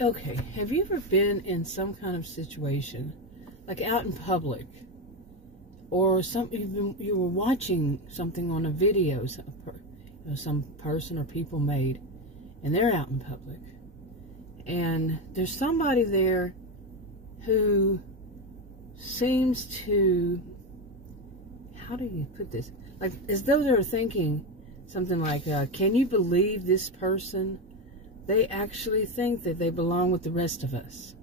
Okay, have you ever been in some kind of situation, like out in public, or you were watching something on a video some person or people made, and they're out in public, and there's somebody there who seems to, how do you put this, like as though they're thinking something like, can you believe this person? They actually think that they belong with the rest of us.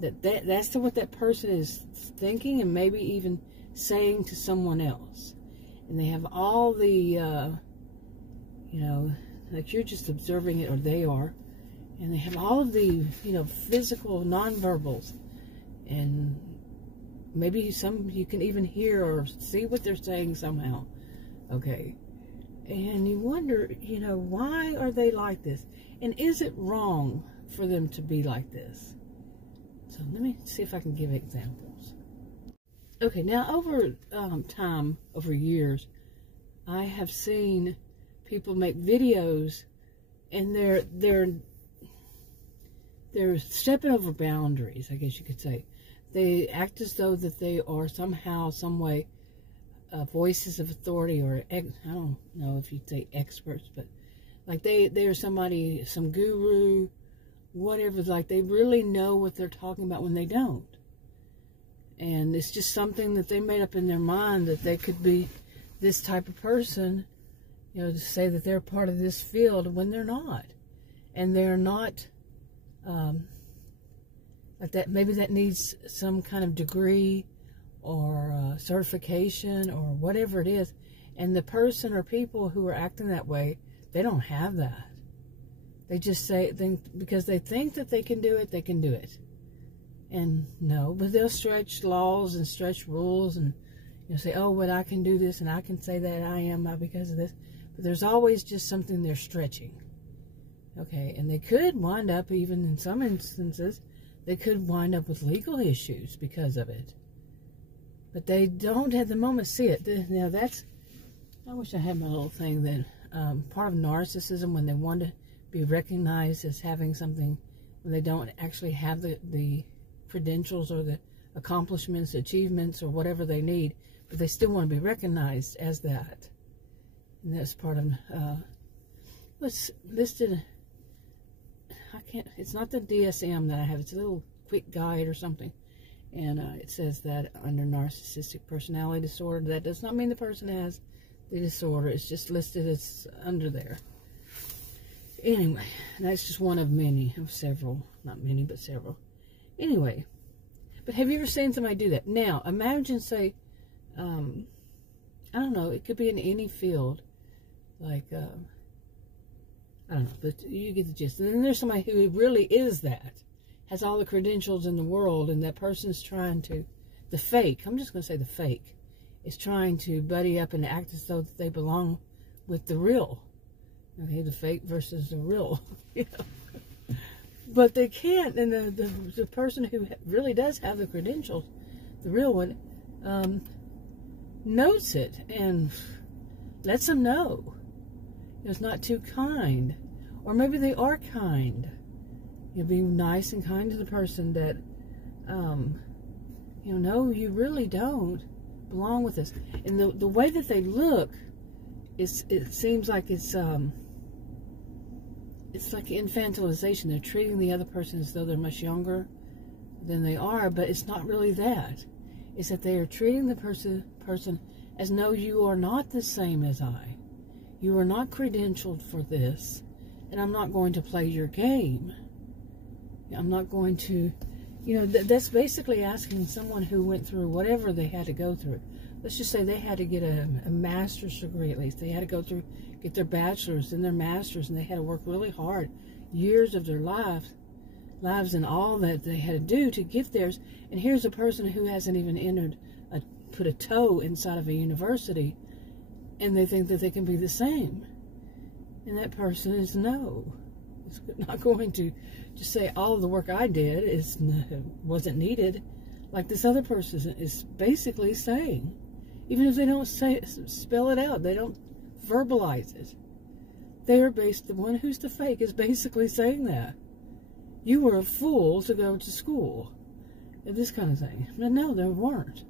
That's what that person is thinking, and maybe even saying to someone else. And they have all the, you know, like you're just observing it, or they are. And they have all of the, you know, physical nonverbals. And maybe you can even hear or see what they're saying somehow. Okay. And you wonder, you know, why are they like this? And is it wrong for them to be like this? So let me see if I can give examples. Okay, now over time, over years, I have seen people make videos, and they're stepping over boundaries, I guess you could say. They act as though that they are somehow, some way, voices of authority, or I don't know if you'd say experts, but like they are somebody, some guru, whatever. Like they really know what they're talking about when they don't. And it's just something that they made up in their mind, that they could be this type of person, you know, to say that they're part of this field when they're not. And they're not, like that, maybe that needs some kind of degree or certification or whatever it is. And the person or people who are acting that way, they don't have that. They just say, because they think that they can do it, they can do it. And no, but they'll stretch laws and stretch rules, and you'll say, oh, but I can do this and I can say that I am because of this. But there's always just something they're stretching. Okay, and they could wind up, even in some instances, they could wind up with legal issues because of it. But they don't at the moment see it. Now that's, I wish I had my little thing that part of narcissism, when they want to be recognized as having something, when they don't actually have the credentials or the accomplishments, achievements, or whatever they need, but they still want to be recognized as that. And that's part of what's listed. I can't, it's not the DSM that I have, it's a little quick guide or something. And it says that under narcissistic personality disorder, that does not mean the person has the disorder. It's just listed as under there. Anyway, that's just one of many, of several. Not many, but several. Anyway, but have you ever seen somebody do that? Now, imagine, say, I don't know, it could be in any field. Like, I don't know, but you get the gist. And then there's somebody who really is that. Has all the credentials in the world, and that person's trying to, the fake, I'm just going to say the fake, is trying to buddy up and act as though that they belong with the real. Okay, the fake versus the real. You know? But they can't, and the person who really does have the credentials, the real one, notes it and lets them know. It's not too kind. Or maybe they are kind. You know, be nice and kind to the person that, you know, no, you really don't belong with us. And the way that they look, it seems like it's like infantilization. They're treating the other person as though they're much younger than they are, but it's not really that. It's that they are treating the person as, no, you are not the same as I. You are not credentialed for this, and I'm not going to play your game. I'm not going to, you know, that's basically asking someone who went through whatever they had to go through. Let's just say they had to get a master's degree at least. They had to go through, get their bachelor's and their master's, and they had to work really hard, years of their lives and all that they had to do to get theirs. And here's a person who hasn't even put a toe inside of a university, and they think that they can be the same. And that person is no. It's not going to just say all of the work I did wasn't needed, like this other person is basically saying. Even if they don't spell it out, they don't verbalize it. They are the one who's the fake is basically saying that. you were a fool to go to school. This kind of thing. But no, they weren't.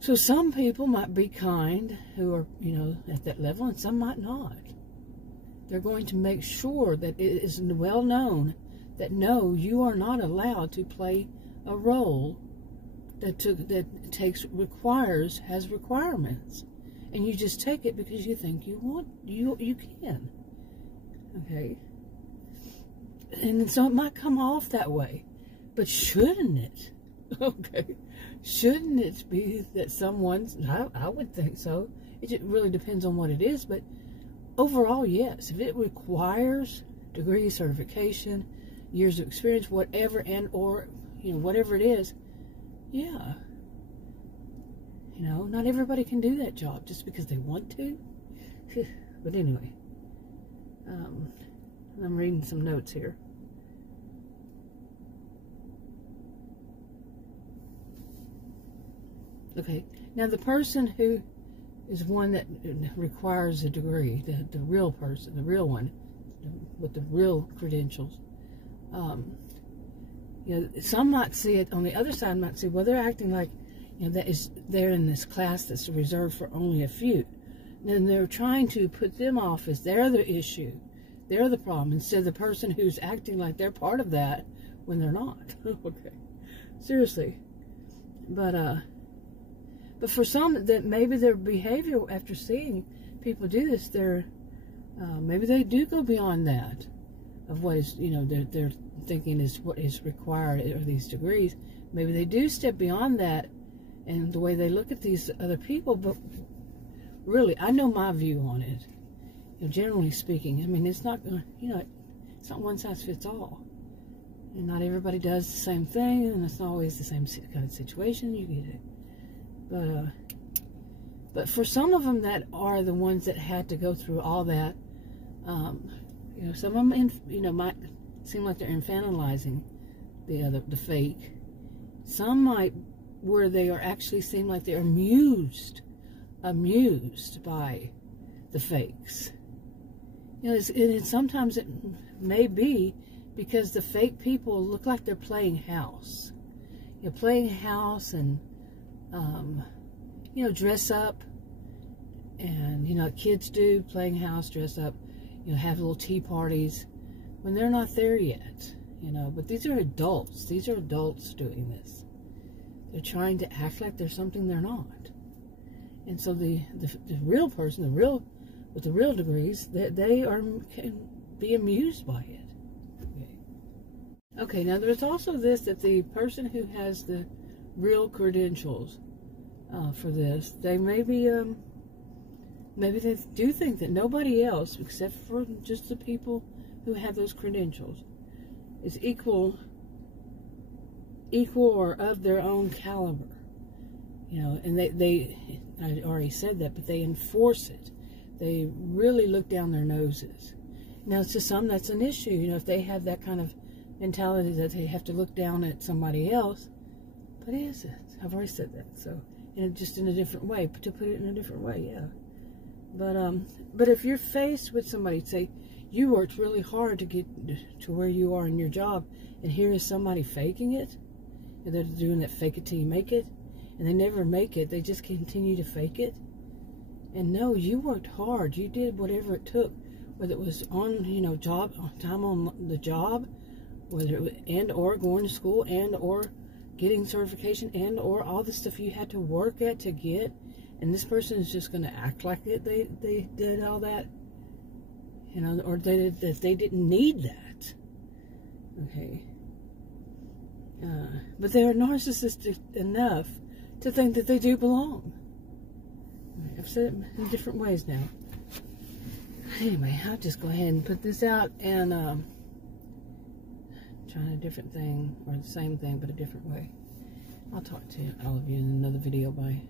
So some people might be kind who are, you know, at that level, and some might not. They're going to make sure that it is well known that no, you are not allowed to play a role has requirements, and you just take it because you think you can. Okay, and so it might come off that way, but shouldn't it? Okay, shouldn't it be that someone's? I would think so. It really depends on what it is, but overall, yes. If it requires degree, certification, years of experience, whatever, and or, you know, whatever it is, yeah. You know, not everybody can do that job just because they want to. But anyway, I'm reading some notes here. Okay, now the person who is one that requires a degree, the real person, the real one, with the real credentials, you know, some might see it on the other side, might see, well, they're acting like, you know, they're in this class that's reserved for only a few. And they're trying to put them off as they're the issue, they're the problem, instead of the person who's acting like they're part of that when they're not. Okay, seriously. But for some, that maybe their behavior after seeing people do this, maybe they do go beyond that of what is, you know, they're thinking is what is required, or these degrees. Maybe they do step beyond that and the way they look at these other people. But really, I know my view on it. You know, generally speaking, I mean, it's not, you know, it's not one size fits all. And not everybody does the same thing, and it's not always the same kind of situation. You get it. But for some of them that are the ones that had to go through all that, you know, some of them, you know, might seem like they're infantilizing the fake. Some might, where they are actually seem like they're amused by the fakes. You know, and sometimes it may be because the fake people look like they're playing house. You know, playing house and, you know, dress up, and, you know, kids do, playing house, dress up, you know, have little tea parties when they're not there yet, you know. But these are adults. These are adults doing this. They're trying to act like they're something they're not. And so the real person, with the real degrees, they can be amused by it. Okay, now there's also this, that the person who has the real credentials for this, they maybe they do think that nobody else, except for just the people who have those credentials, is equal or of their own caliber. You know, and I already said that, but they enforce it. They really look down their noses. Now, to some, that's an issue. You know, if they have that kind of mentality that they have to look down at somebody else. But is it? I've already said that. So, just in a different way, to put it in a different way, yeah. But if you're faced with somebody, say, you worked really hard to get to where you are in your job, and here is somebody faking it, and they're doing that fake it till you make it, and they never make it, they just continue to fake it. And no, you worked hard, you did whatever it took, whether it was on, you know, time on the job, whether it was, and or going to school, and or getting certification, and or all the stuff you had to work at to get, and this person is just going to act like they did all that, you know, or that they didn't need that. Okay. But they are narcissistic enough to think that they do belong. I've said it in different ways now. Anyway, I'll just go ahead and put this out and try a different thing, or the same thing but a different way. I'll talk to all of you in another video. Bye.